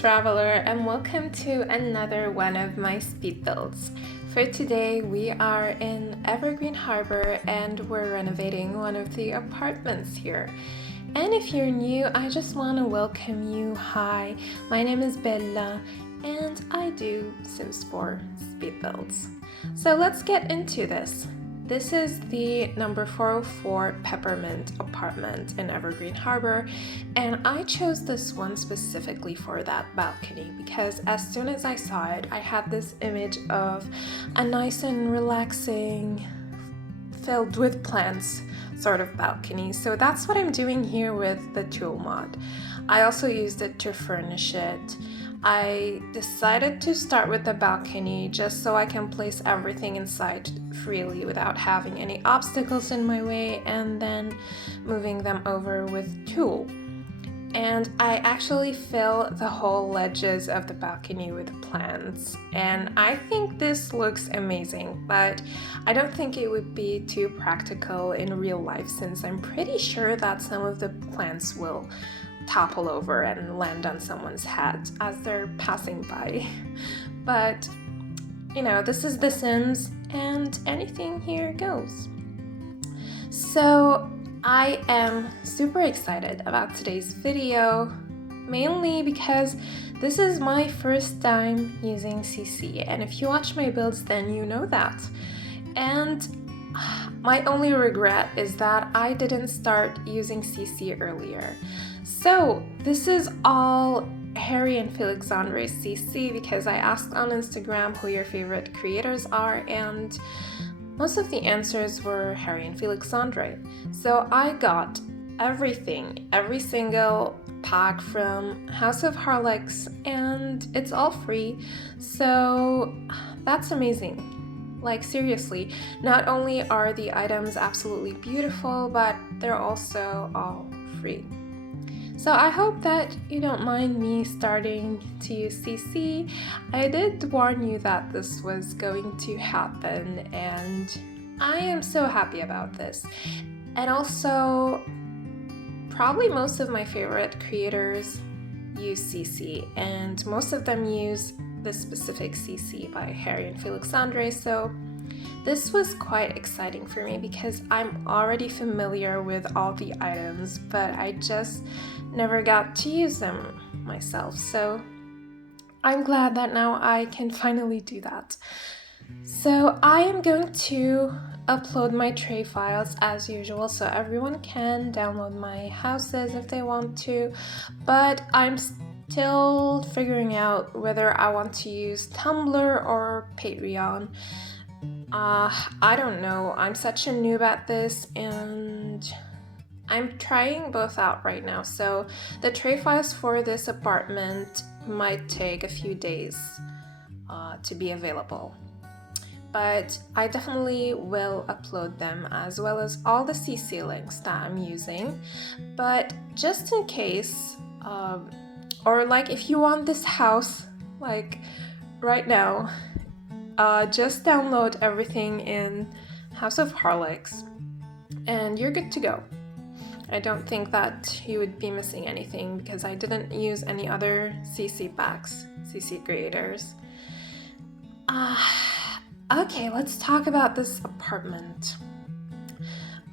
traveler, and welcome to another one of my speed builds. For today, we are in Evergreen Harbor and we're renovating one of the apartments here. And if you're new, I just want to welcome you. Hi, my name is Bella and I do Sims 4 speed builds. So let's get into this. This is the number 404 Peppermint apartment in Evergreen Harbor, and I chose this one specifically for that balcony because as soon as I saw it, I had this image of a nice and relaxing, filled with plants sort of balcony. So that's what I'm doing here with the tool mod. I also used it to furnish it. I decided to start with the balcony just so I can place everything inside freely without having any obstacles in my way, and then moving them over with tulle. And I actually fill the whole ledges of the balcony with plants, and I think this looks amazing, but I don't think it would be too practical in real life since I'm pretty sure that some of the plants will topple over and land on someone's head as they're passing by. But you know, this is The Sims and anything here goes. So I am super excited about today's video, mainly because this is my first time using CC, and if you watch my builds then you know that. And my only regret is that I didn't start using CC earlier. So this is all Harry and Felixandre's CC because I asked on Instagram who your favorite creators are, and most of the answers were Harry and Felixandre. So I got everything, every single pack from House of Harlex, and it's all free. So that's amazing. Like seriously, not only are the items absolutely beautiful, but they're also all free. So I hope that you don't mind me starting to use CC. I did warn you that this was going to happen, and I am so happy about this. And also, probably most of my favorite creators use CC, and most of them use this specific CC by Harry and Felixandre, so this was quite exciting for me because I'm already familiar with all the items, but I just never got to use them myself. So I'm glad that now I can finally do that. So I am going to upload my tray files as usual so everyone can download my houses if they want to, but I'm still figuring out whether I want to use Tumblr or Patreon. I don't know, I'm such a noob at this and I'm trying both out right now, so the tray files for this apartment might take a few days to be available. But I definitely will upload them as well as all the CC links that I'm using. But just in case, or like if you want this house like right now, just download everything in House of Harlex and you're good to go. I don't think that you would be missing anything because I didn't use any other CC packs, CC creators. Okay, let's talk about this apartment.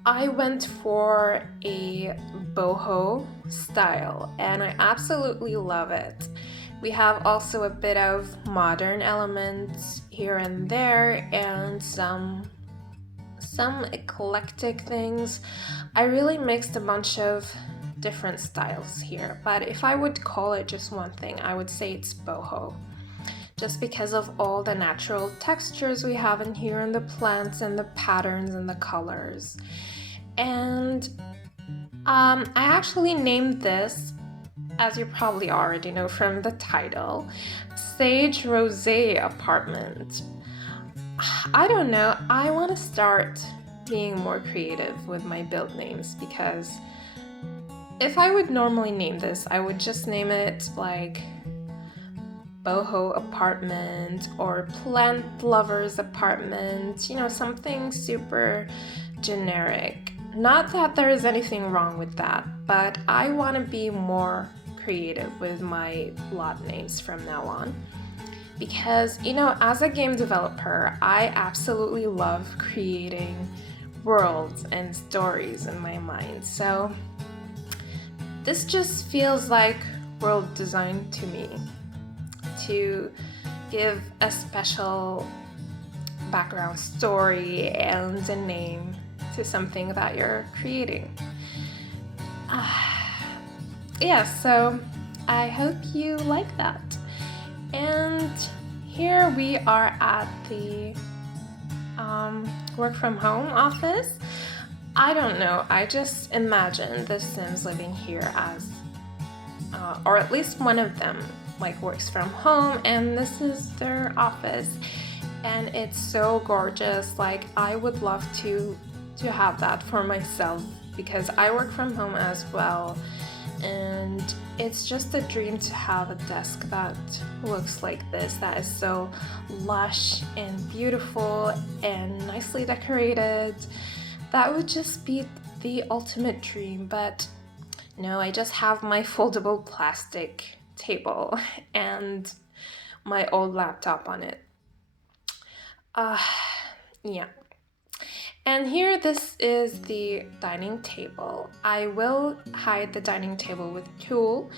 I went for a boho style and I absolutely love it. We have also a bit of modern elements here and there and some eclectic things. I really mixed a bunch of different styles here, but if I would call it just one thing, I would say it's boho. Just because of all the natural textures we have in here and the plants and the patterns and the colors. And I actually named this, as you probably already know from the title, Sage Rosé Apartment. I don't know, I want to start being more creative with my build names because if I would normally name this, I would just name it like boho apartment or plant lovers apartment, you know, something super generic. Not that there is anything wrong with that, but I want to be more creative with my lot names from now on. Because, you know, as a game developer, I absolutely love creating worlds and stories in my mind. So this just feels like world design to me, to give a special background story and a name to something that you're creating. Yeah, so I hope you like that. And here we are at the work from home office. I don't know, I just imagine the Sims living here as, or at least one of them like works from home and this is their office. And it's so gorgeous. Like, I would love to have that for myself because I work from home as well. And it's just a dream to have a desk that looks like this, that is so lush and beautiful and nicely decorated. That would just be the ultimate dream, but no, I just have my foldable plastic table and my old laptop on it. Yeah. And here, this is the dining table. I will hide the dining table with tulle,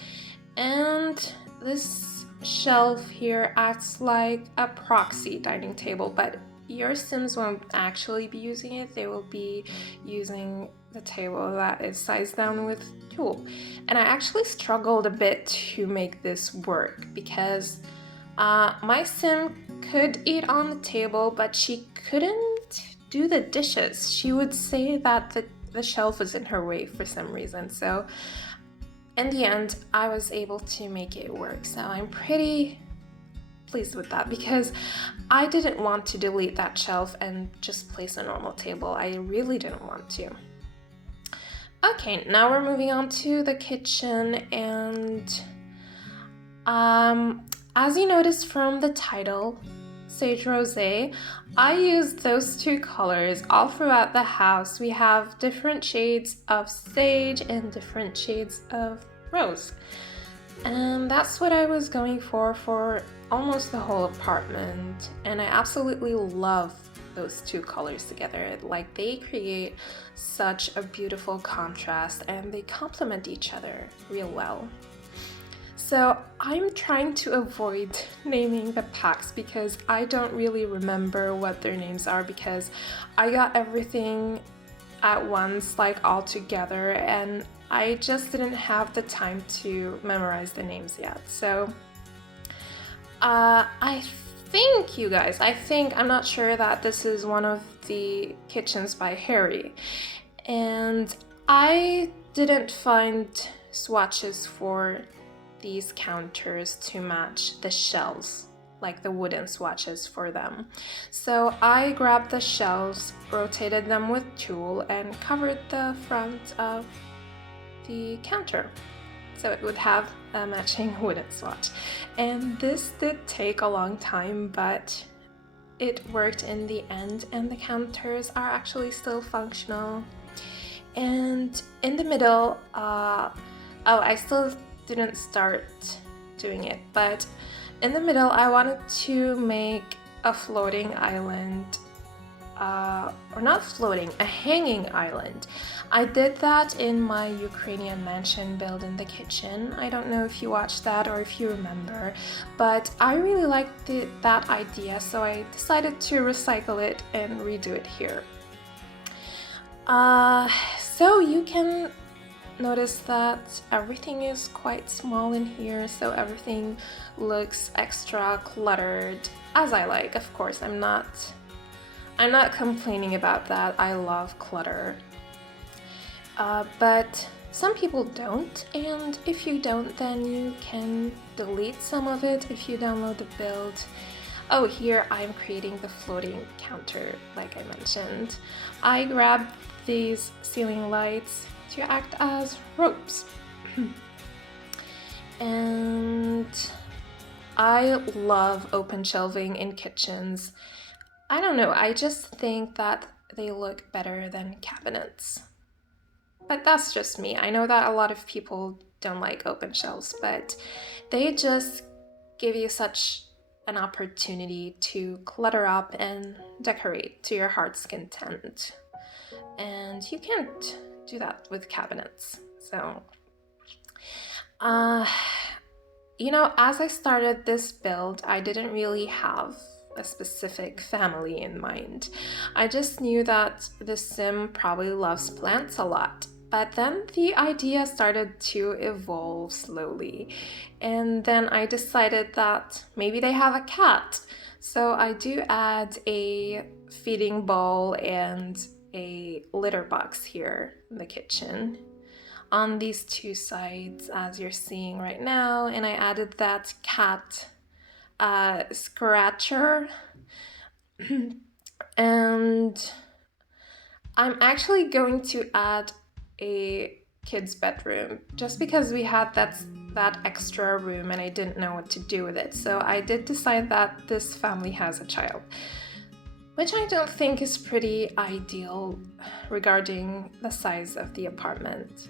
and this shelf here acts like a proxy dining table, but your Sims won't actually be using it. They will be using the table that is sized down with tulle. And I actually struggled a bit to make this work because my Sim could eat on the table, but she couldn't do the dishes. She would say that the shelf was in her way for some reason. So in the end, I was able to make it work. So I'm pretty pleased with that because I didn't want to delete that shelf and just place a normal table. I really didn't want to. Okay, now we're moving on to the kitchen, and as you noticed from the title, Sage Rosé, I used those two colors all throughout the house. We have different shades of sage and different shades of rose. And that's what I was going for almost the whole apartment. And I absolutely love those two colors together. Like, they create such a beautiful contrast and they complement each other real well. So I'm trying to avoid naming the packs because I don't really remember what their names are because I got everything at once, like all together, and I just didn't have the time to memorize the names yet. So I think, I'm not sure, that this is one of the kitchens by Harry. And I didn't find swatches for these counters to match the shelves, like the wooden swatches for them. So I grabbed the shelves, rotated them with tulle, and covered the front of the counter so it would have a matching wooden swatch. And this did take a long time, but it worked in the end, and the counters are actually still functional. And in the middle, I still didn't start doing it, but in the middle I wanted to make a floating island, or not floating, a hanging island. I did that in my Ukrainian mansion build in the kitchen. I don't know if you watched that or if you remember, but I really liked that idea, so I decided to recycle it and redo it here. So you can notice that everything is quite small in here, so everything looks extra cluttered, as I like. Of course, I'm not complaining about that. I love clutter. But some people don't, and if you don't, then you can delete some of it if you download the build. Oh, here I'm creating the floating counter, like I mentioned. I grabbed these ceiling lights to act as ropes. And I love open shelving in kitchens. I don't know, I just think that they look better than cabinets. But that's just me. I know that a lot of people don't like open shelves, but they just give you such an opportunity to clutter up and decorate to your heart's content. And you can't do that with cabinets. So, as I started this build, I didn't really have a specific family in mind. I just knew that the sim probably loves plants a lot. But then the idea started to evolve slowly. And then I decided that maybe they have a cat. So I do add a feeding bowl and a litter box here in the kitchen on these two sides, as you're seeing right now. And I added that cat scratcher. And I'm actually going to add a kid's bedroom just because we had that extra room and I didn't know what to do with it. So I did decide that this family has a child, which I don't think is pretty ideal regarding the size of the apartment.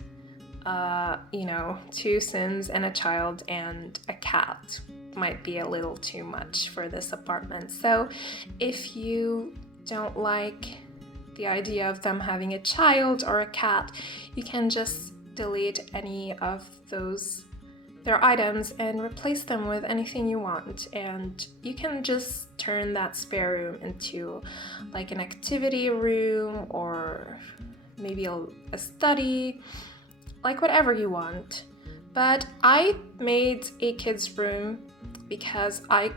2 Sims and a child and a cat might be a little too much for this apartment. So if you don't like the idea of them having a child or a cat, you can just delete any of their items and replace them with anything you want. And you can just turn that spare room into like an activity room or maybe a study, like whatever you want. But I made a kid's room because I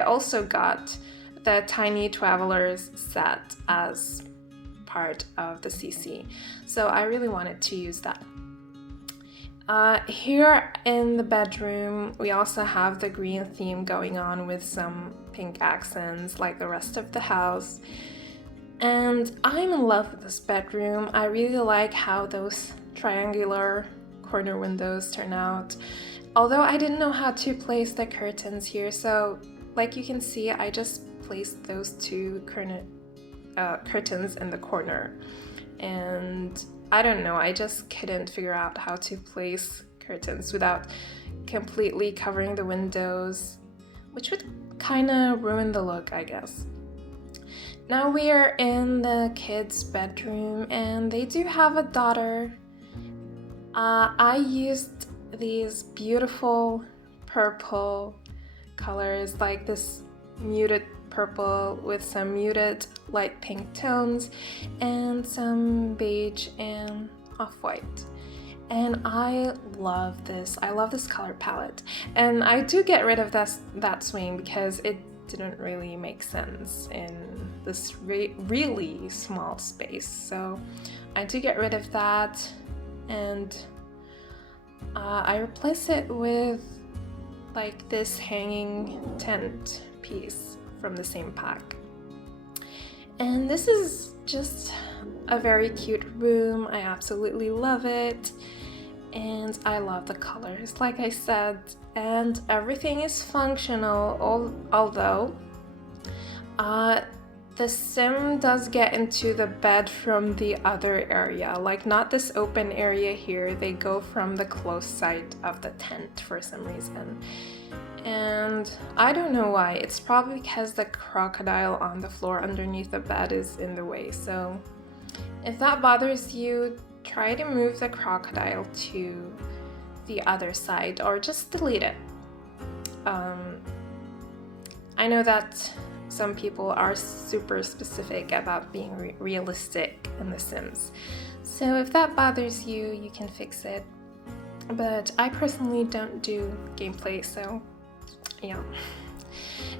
also got the Tiny Travelers set as part of the CC. So I really wanted to use that. Here in the bedroom, we also have the green theme going on with some pink accents like the rest of the house. And I'm in love with this bedroom. I really like how those triangular corner windows turn out. Although I didn't know how to place the curtains here, so like you can see, I just placed those 2 curtains in the corner. And I don't know, I just couldn't figure out how to place curtains without completely covering the windows, which would kind of ruin the look, I guess. Now we are in the kids' bedroom and they do have a daughter. I used these beautiful purple colors, like this muted purple with some muted light pink tones and some beige and off-white. And I love this. I love this color palette. And I do get rid of that swing because it didn't really make sense in this really small space. So I do get rid of that, and I replace it with like this hanging tent piece from the same pack. And this is just a very cute room. I absolutely love it. And I love the colors, like I said, and everything is functional, although the sim does get into the bed from the other area, like not this open area here. They go from the close side of the tent for some reason. And I don't know why. It's probably because the crocodile on the floor underneath the bed is in the way. So if that bothers you, try to move the crocodile to the other side or just delete it. I know that some people are super specific about being realistic in The Sims. So if that bothers you, you can fix it. But I personally don't do gameplay, so yeah.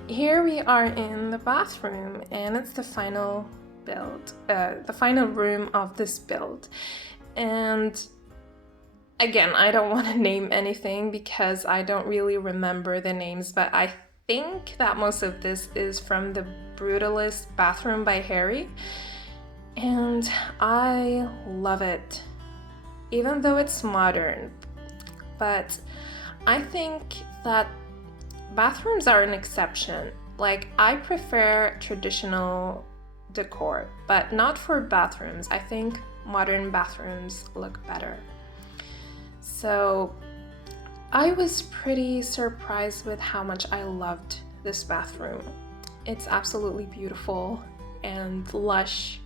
Here we are in the bathroom, and it's the final build, the final room of this build. And again, I don't want to name anything because I don't really remember the names, but I think that most of this is from the Brutalist bathroom by Harry, and I love it, even though it's modern. But I think that bathrooms are an exception. Like, I prefer traditional decor, but not for bathrooms. I think modern bathrooms look better. So I was pretty surprised with how much I loved this bathroom. It's absolutely beautiful and lush,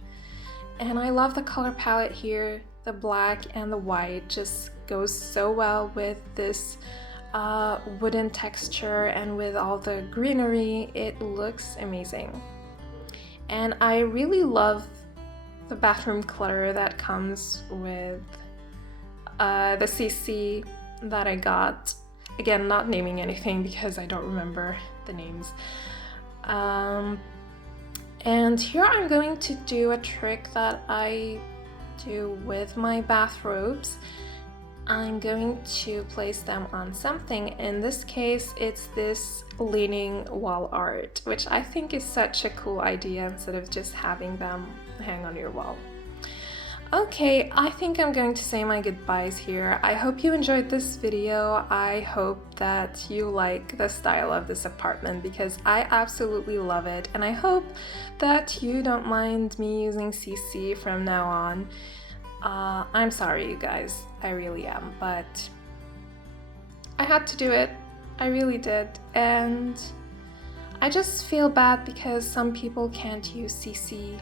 and I love the color palette here. The black and the white just goes so well with this wooden texture, and with all the greenery, it looks amazing. And I really love the bathroom clutter that comes with the CC that I got. Again, not naming anything because I don't remember the names. And here I'm going to do a trick that I do with my bathrobes. I'm going to place them on something. In this case, it's this leaning wall art, which I think is such a cool idea instead of just having them hang on your wall. Okay, I think I'm going to say my goodbyes here. I hope you enjoyed this video. I hope that you like the style of this apartment because I absolutely love it, and I hope that you don't mind me using CC from now on. I'm sorry, you guys, I really am, but I had to do it. I really did, and I just feel bad because some people can't use CC.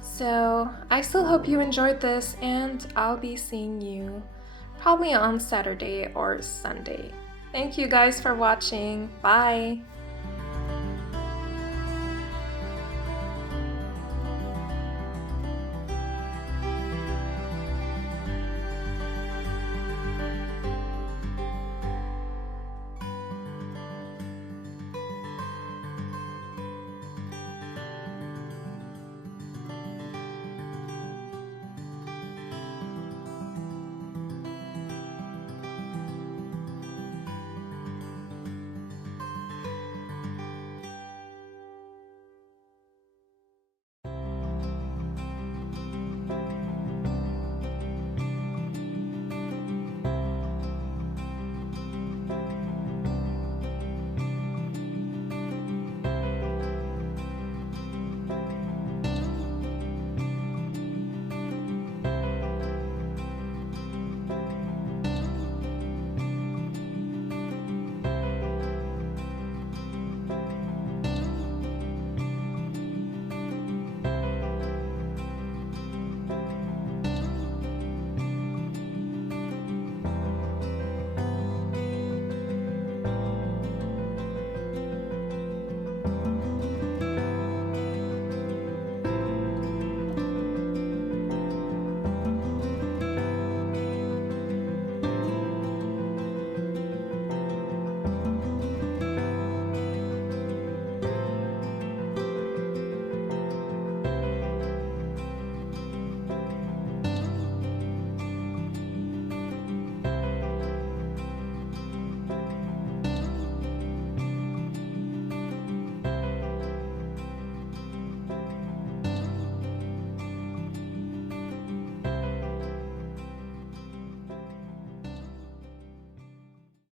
So I still hope you enjoyed this, and I'll be seeing you probably on Saturday or Sunday. Thank you guys for watching. Bye!